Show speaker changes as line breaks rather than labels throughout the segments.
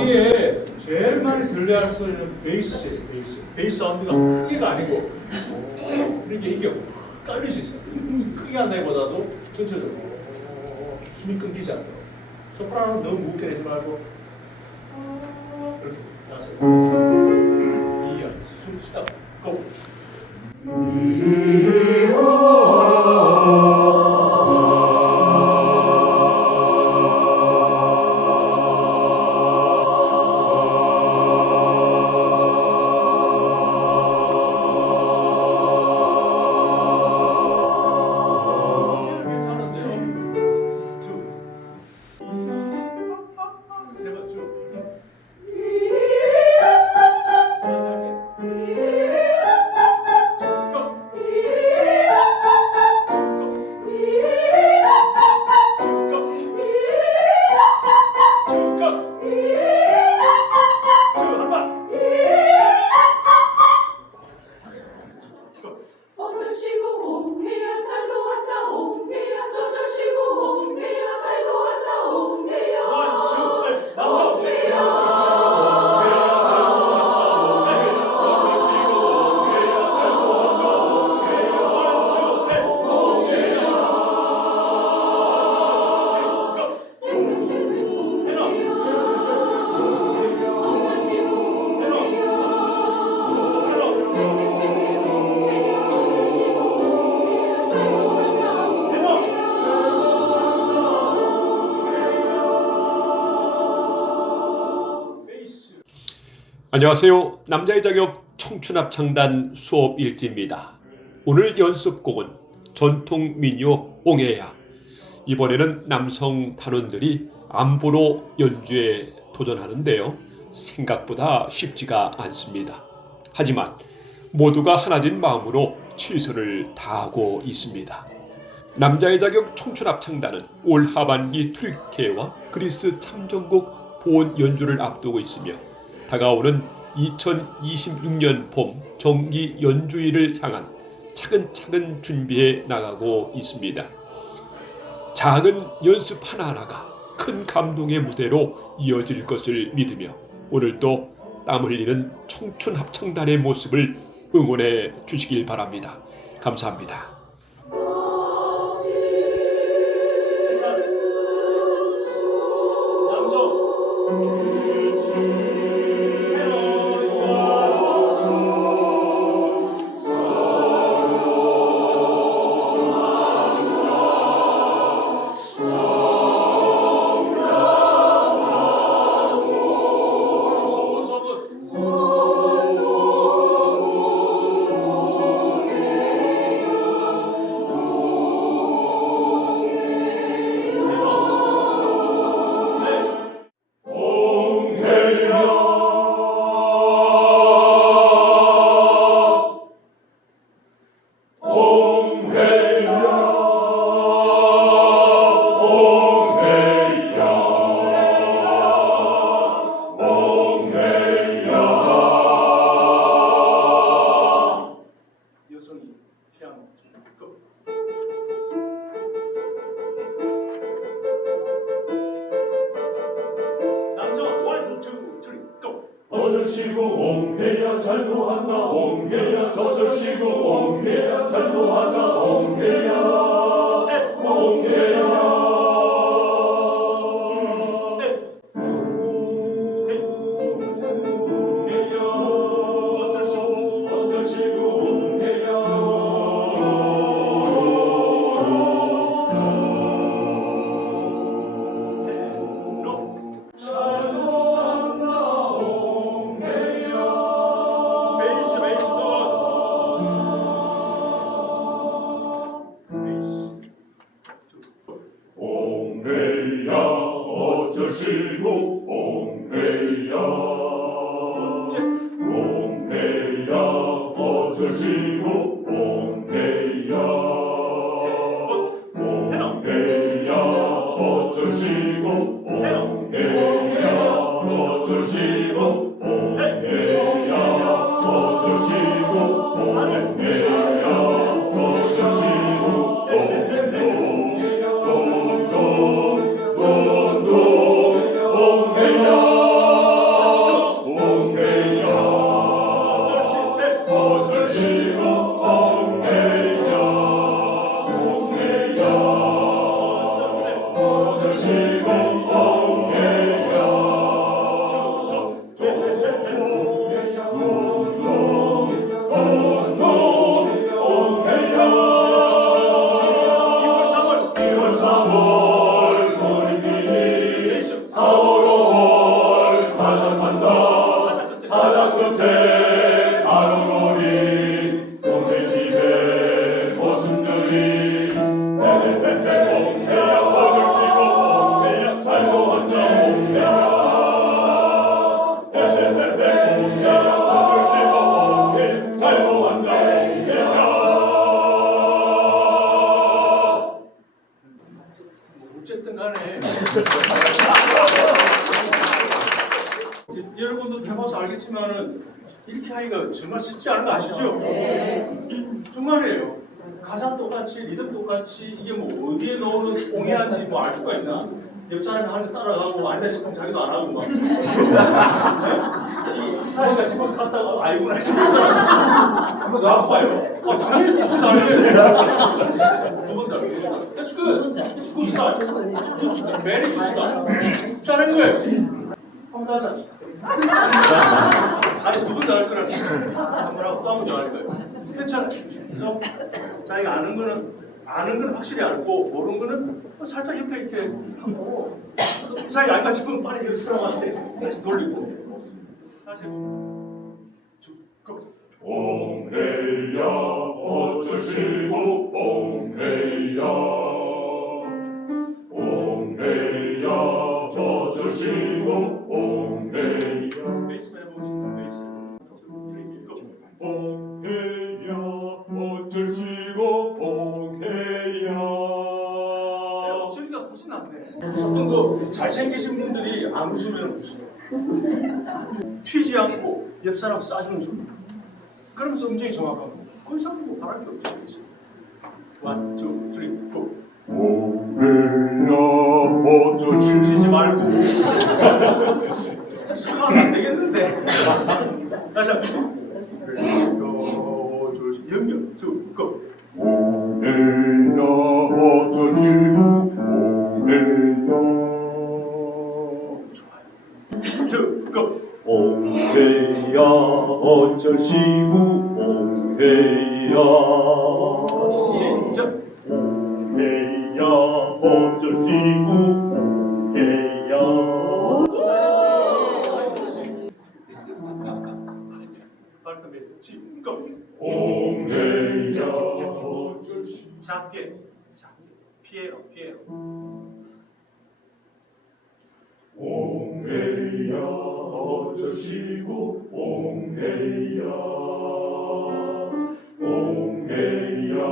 이게 제일 많이 들려야 소리는 베이스, 베이스. 베이스 사운드가 크기가 아니고 이렇게 이게 깔릴 수 있어요. 크게 한다기보다도 전체적으로 숨이 끊기지 않도록. 소프라노는 너무 무겁게 내지 말고 이렇게 자세. 이야, 숨 스탑. 고.
안녕하세요. 남자의 자격 청춘합 창단 수업 일지입니다. 오늘 연습곡은 전통 민요 옹해야. 이번에는 남성 단원들이 안보로 연주에 도전하는데요. 생각보다 쉽지가 않습니다. 하지만 모두가 하나된 마음으로 최선을 다하고 있습니다. 남자의 자격 청춘 합창단은 올 하반기 트리케와 그리스 참전국 본 연주를 앞두고 있으며 다가오는 2026년 봄 정기 연주일을 향한 차근차근 준비해 나가고 있습니다. 작은 연습 하나하나가 큰 감동의 무대로 이어질 것을 믿으며 오늘도 땀 흘리는 청춘 합창단의 모습을 응원해 주시길 바랍니다. 감사합니다.
이렇게 하기가 정말 쉽지 않은 거 아시죠? 정말이에요. 가사 똑같이 리듬 똑같이 이게 뭐 어디에 넣는 옹해한지 뭐 알 수가 있나? 옆 사람이 하는 거 따라가고 안돼 싶으면 자기도 안 하고 막. 네? 이 사이가 싶어서 갔다가 아이구나 싶었잖아. 한번 나와봐요. 아, 당연히 두분 다르게. 두분 다르게. That's good. Good start. Good start. Very good start. 잘한 거예요. 한번 다시 합시다. 아니 두분 다를 거라. 한번 하고 또한번더할 거예요. 괜찮아. 그래서 자기가 아는 거는 아는 거는 확실히 알고 모르는 거는 뭐 살짝 옆에 이렇게 하고 이 사이 아닌가 싶으면 빨리 여기 사람한테 다시 돌리고 다시 고.
옹해야 어쩌시고 옹해
않고 옆 사람 싸주는 중. 그러면서 음정이 정확하고. 그 이상 뭐 바랄 게 없죠. 원, 투, 쓰리, 포.
어쩌시고
춤추지 말고. 소화가 안 되겠는데. 다시 한 번. 요, 조, 연결, 투, 고.
옹해야 어쩌시고 옹해야
투, 고.
옹해야 어쩌시고 옹해야
시작.
옹해야 어쩌시고 옹해야
발톱 베이스, 지, 고.
옹해야 어쩌시고
작게, 작게. 피에로, 피에로.
옹해야 어쩌시고 옹해야 옹해야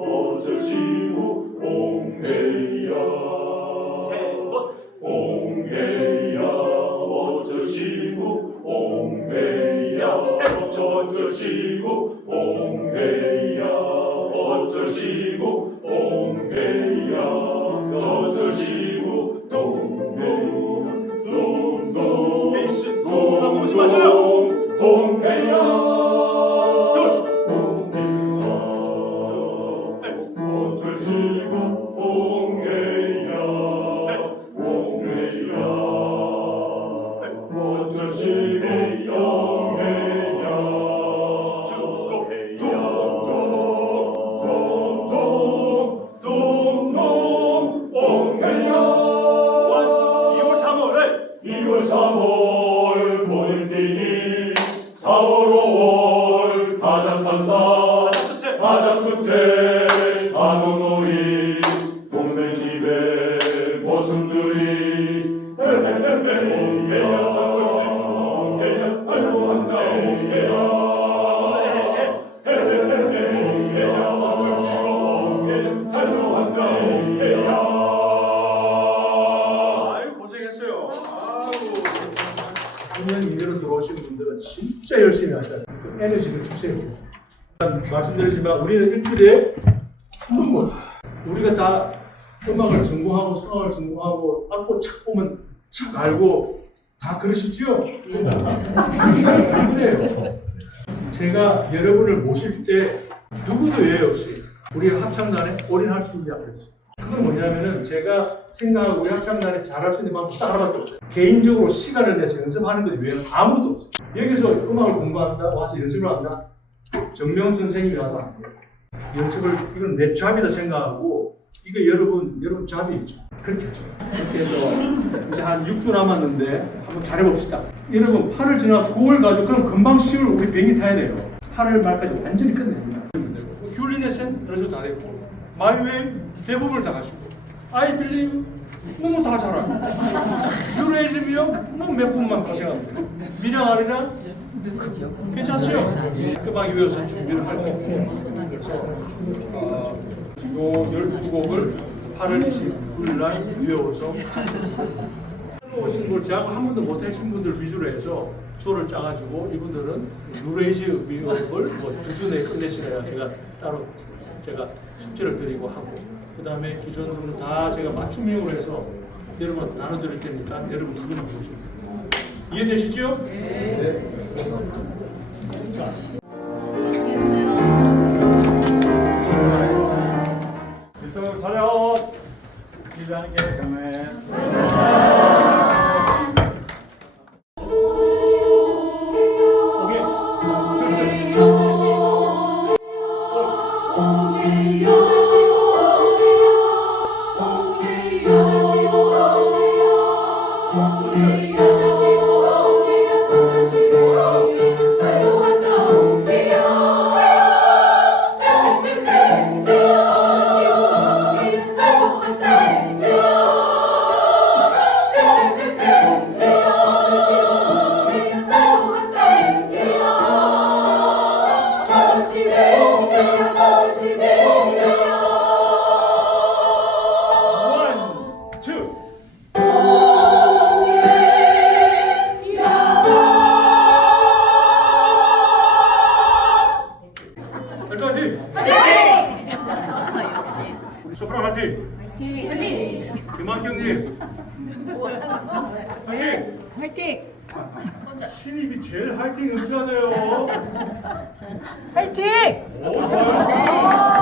어쩌시고 옹해야
세 번.
옹해야 어쩌시고 옹해야 어쩌시고 옹해야 어
에너지를 주세요. 말씀드리지만 우리는 일주일에 한 번, 우리가 다 음악을 전공하고 수학을 전공하고 악보 착 보면 착 알고 다 그러시죠? 그래요. 제가 여러분을 모실 때 누구도 예외 없이 우리 합창단에 올인할 수 있냐 그랬어요. 그건 뭐냐면은 제가 생각하고 우리 합창단에 잘할 수 있는 방법 딱 하나밖에 없어요. 개인적으로 시간을 내서 연습하는 것 외에는 아무도 없어요. 여기서 음악을 공부한다, 와서 연습을 한다. 정명 선생님이 와도 안 돼요. 연습을 이건 내 잡이다 생각하고 이거 여러분 여러분 잡이죠. 그렇게 하죠. 그렇게 해서 이제 한 6주 남았는데 한번 잘해봅시다. 여러분 8월 지나 9월 가지고 그럼 금방 10월 우리 비행기 타야 돼요. 8월 말까지 완전히 끝냅니다. 휴리네센 그래서 다 됐고 마이웨이 대부분을 다 가시고. 아이 빌리브 너무 다 잘하고 유레이즘이요? 뭐몇 분만 고생하면 돼요. 미량아리랑 괜찮죠? 끝방이 외워서 준비를 할 거고 그래서 어, 요 12곡을 8월 29일 날 외워서 오신 걸 제하고 한 번도 못 하신 분들 위주로 해서 조를 짜가지고 이분들은 누레이즈 미역을 뭐두 주내에 끝내시래야 제가 따로 제가 숙제를 드리고 하고 그 다음에 기존들은 다 제가 맞춤형으로 해서 여러분 나눠드릴 테니까 여러분 보시면 돼요. 이해되시죠? 네. 자, 우리 소프라 화이팅. 김학경님. 화이팅.
화이팅!
신입이 제일 화이팅 음수하네요.
화이팅!
오, 좋아요.